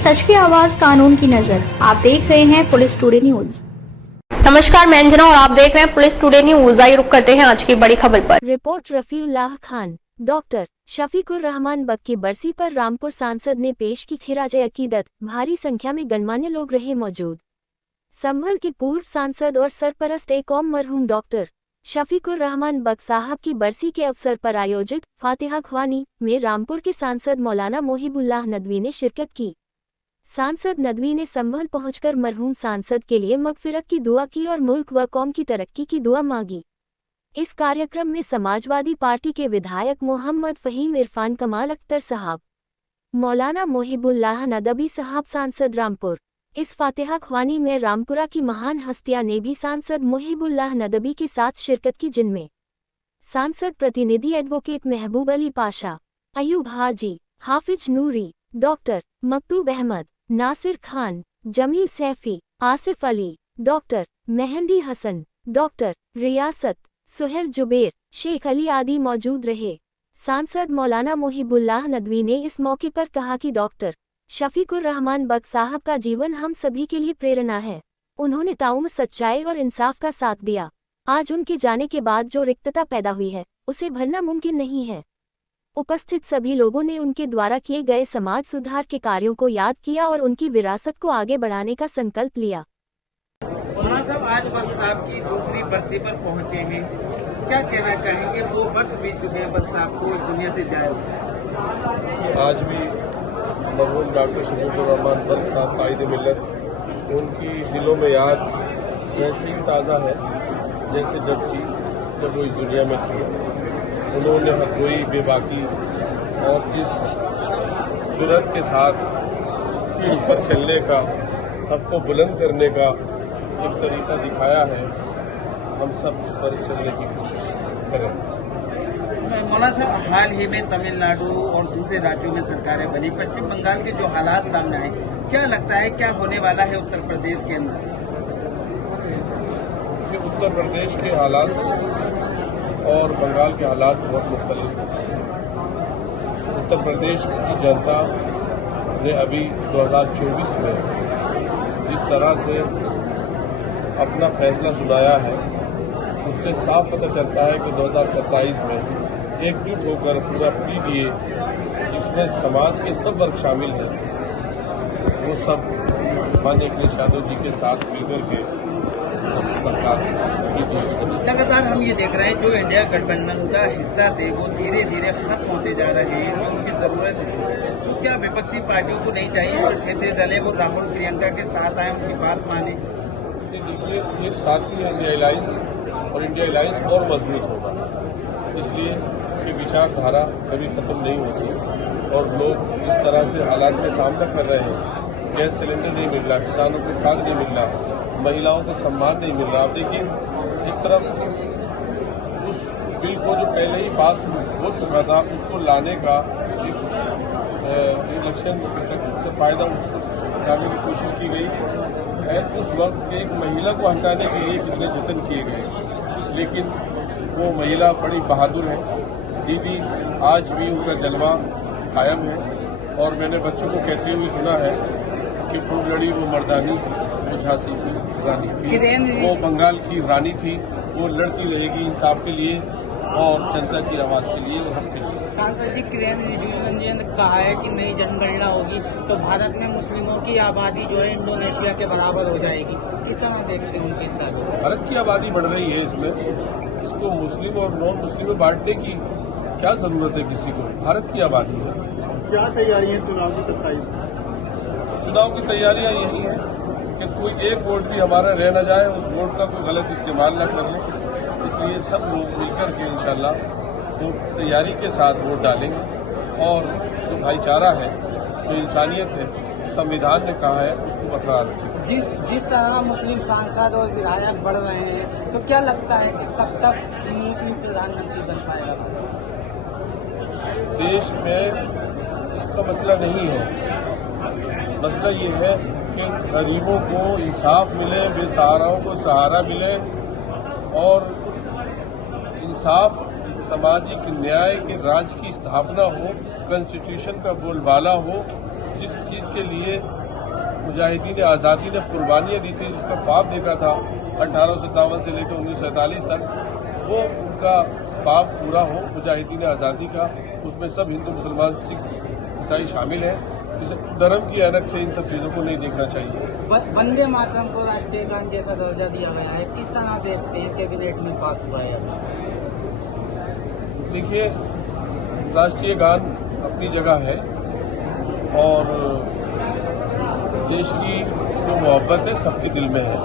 सच की आवाज, कानून की नजर। आप देख रहे हैं पुलिस टुडे न्यूज। नमस्कार, मैं अंजना और आप देख रहे हैं पुलिस टुडे न्यूज। आइए रुक करते हैं आज की बड़ी खबर पर। Report Rafiullah Khan. Doctor Shafiqur Rahman bug की बरसी पर रामपुर सांसद ने पेश की खिराजे अकीदत। भारी संख्या में गणमान्य लोग रहे मौजूद। संभल के पूर्व सांसद और सरपरस्त कौम मरहूम डॉक्टर शफीकुर रहमान बग साहब की बरसी के अवसर पर आयोजित फातिहा ख्वानी में रामपुर के सांसद मौलाना मोहिबुल्लाह नदवी ने शिरकत की। सांसद नदवी ने संभल पहुंचकर मरहूम सांसद के लिए मगफिरत की दुआ की और मुल्क व कौम की तरक्की की दुआ मांगी। इस कार्यक्रम में समाजवादी पार्टी के विधायक मोहम्मद फहीम इरफान कमाल अख्तर साहब, मौलाना मोहिबुल्लाह नदवी साहब सांसद रामपुर। इस फातिहा ख्वानी में रामपुरा की महान हस्तियां ने भी सांसद मोहिबुल्लाह नदवी के साथ शिरकत की, जिनमें सांसद प्रतिनिधि advocate Mehboob Ali Pasha, Ayub Haji, Hafiz Noori, doctor Maktoob Ahmad, Nasir Khan, Jameel Saifi, Asif Ali, doctor Mehndi Hasan, doctor Riyasat, Suhail Zuber, Sheikh Ali आदि मौजूद रहे। सांसद मौलाना मोहिबुल्लाह नदवी ने इस मौके पर कहा कि डॉक्टर शफीकुर रहमान बग साहब का जीवन हम सभी के लिए प्रेरणा है। उन्होंने ताउम्र, सच्चाई और इंसाफ का साथ दिया। आज उनके जाने के बाद जो रिक्तता पैदा हुई है उसे भरना मुमकिन नहीं है। उपस्थित सभी लोगों ने उनके द्वारा किए गए समाज सुधार के कार्यों को याद किया और उनकी विरासत को आगे बढ़ाने का संकल्प लिया। मौलाना साहब, आज बग साहब की दूसरी बरसी पर पहुंचे हैं, क्या कहना चाहेंगे? 2 वर्ष बीत चुके हैं बग साहब को इस दुनिया से जाए हुए। आज भी मरहूम डॉक्टर शफीकुर रहमान बग साहब कायदे मिल्लत, उनकी दिलों में याद वैसे ही ताज़ा है जैसे जब वो इस दुनिया में थे। उन्होंने हर कोई बेबाकी और जिस जुर्रत के साथ ऊपर चलने का, हक को बुलंद करने का एक तरीका दिखाया है, हम सब उस पर चलने की कोशिश करें। मौलाना साहब, हाल ही में तमिलनाडु और दूसरे राज्यों में सरकारें बनी, पश्चिम बंगाल के जो हालात सामने आए, क्या लगता है क्या होने वाला है उत्तर प्रदेश के अंदर? उत्तर प्रदेश के हालात और बंगाल के हालात बहुत मुख्तलिफ हैं। उत्तर प्रदेश की जनता ने अभी 2024 में जिस तरह से अपना फैसला सुनाया है, उससे साफ पता चलता है कि 2027 में एकजुट होकर पूरा पीडीए, जिसमें समाज के सब वर्ग शामिल हैं, वो सब माननीय अखिलेश यादव जी के साथ मिलकर के सरकार। लगातार हम ये देख रहे हैं जो इंडिया गठबंधन का हिस्सा थे वो धीरे धीरे खत्म होते जा रहे हैं, तो उनकी जरूरत है। तो क्या विपक्षी पार्टियों को नहीं चाहिए जो क्षेत्रीय दल है वो राहुल प्रियंका के साथ आए, उनकी बात माने? देखिए, एक साथ ही इंडिया अलायंस और इंडिया अलायंस और मजबूत होगा, इसलिए कि विचारधारा कभी खत्म नहीं होती और लोग इस तरह से हालात का सामना कर रहे हैं। गैस सिलेंडर नहीं मिल रहा, किसानों को खाद नहीं मिल रहा, महिलाओं को सम्मान नहीं मिल रहा। आप देखिए, एक तरफ उस बिल को जो पहले ही पास हो चुका था उसको लाने का इलेक्शन से फायदा उठाने की कोशिश की गई है। उस वक्त एक महिला को हटाने के लिए कितने जतन किए गए, लेकिन वो महिला बड़ी बहादुर है। दीदी आज भी उनका जलवा कायम है और मैंने बच्चों को कहते हुए सुना है कि खूब लड़ी वो मर्दानी थी, वो झांसी की रानी थी, वो बंगाल की रानी थी, वो लड़ती रहेगी इंसाफ के लिए और जनता की आवाज के लिए और हक के लिए। सांसद जी किरेन रिजिजू जी ने कहा है कि नई जनगणना होगी तो भारत में मुस्लिमों की आबादी जो है इंडोनेशिया के बराबर हो जाएगी। किस तरह देखते हैं उनके इस बात? भारत की आबादी बढ़ रही है, इसमें इसको मुस्लिम और नॉन मुस्लिम में बांटने की क्या जरूरत है किसी को? भारत की आबादी है। क्या तैयारी है चुनाव की 27 में? चुनाव की तैयारियां यही है कि कोई एक वोट भी हमारा रह न जाए, उस वोट का कोई गलत इस्तेमाल न कर ले। इसलिए सब लोग मिलकर के इंशाल्लाह वो तैयारी के साथ वोट डालेंगे और जो भाईचारा है, जो इंसानियत है, संविधान ने कहा है उसको बरकरार रखेंगे। जिस तरह मुस्लिम सांसद और विधायक बढ़ रहे हैं, तो क्या लगता है कि कब तक मुस्लिम प्रधानमंत्री बन पाएगा? देश में इसका मसला नहीं है। मसला ये है कि गरीबों को इंसाफ मिले, बेसहाराओं को सहारा मिले और इंसाफ, सामाजिक न्याय के राज की स्थापना हो, कॉन्स्टिट्यूशन का बोलबाला हो। जिस चीज़ के लिए मुजाहिदीन आज़ादी ने कुर्बानियाँ दी थी, जिसका ख्वाब देखा था 1857 से लेकर 1947 तक, वो उनका ख्वाब पूरा हो मुजाहिदीन आज़ादी का। उसमें सब हिंदू, मुसलमान, सिख, ईसाई शामिल हैं। इस धर्म की ऐनक से इन सब चीज़ों को नहीं देखना चाहिए। वंदे मातरम को राष्ट्रीय गान जैसा दर्जा दिया गया है, किस तरह देखते हैं? कैबिनेट में पास हुआ है। देखिए, राष्ट्रीय गान अपनी जगह है और देश की जो मोहब्बत है सबके दिल में है।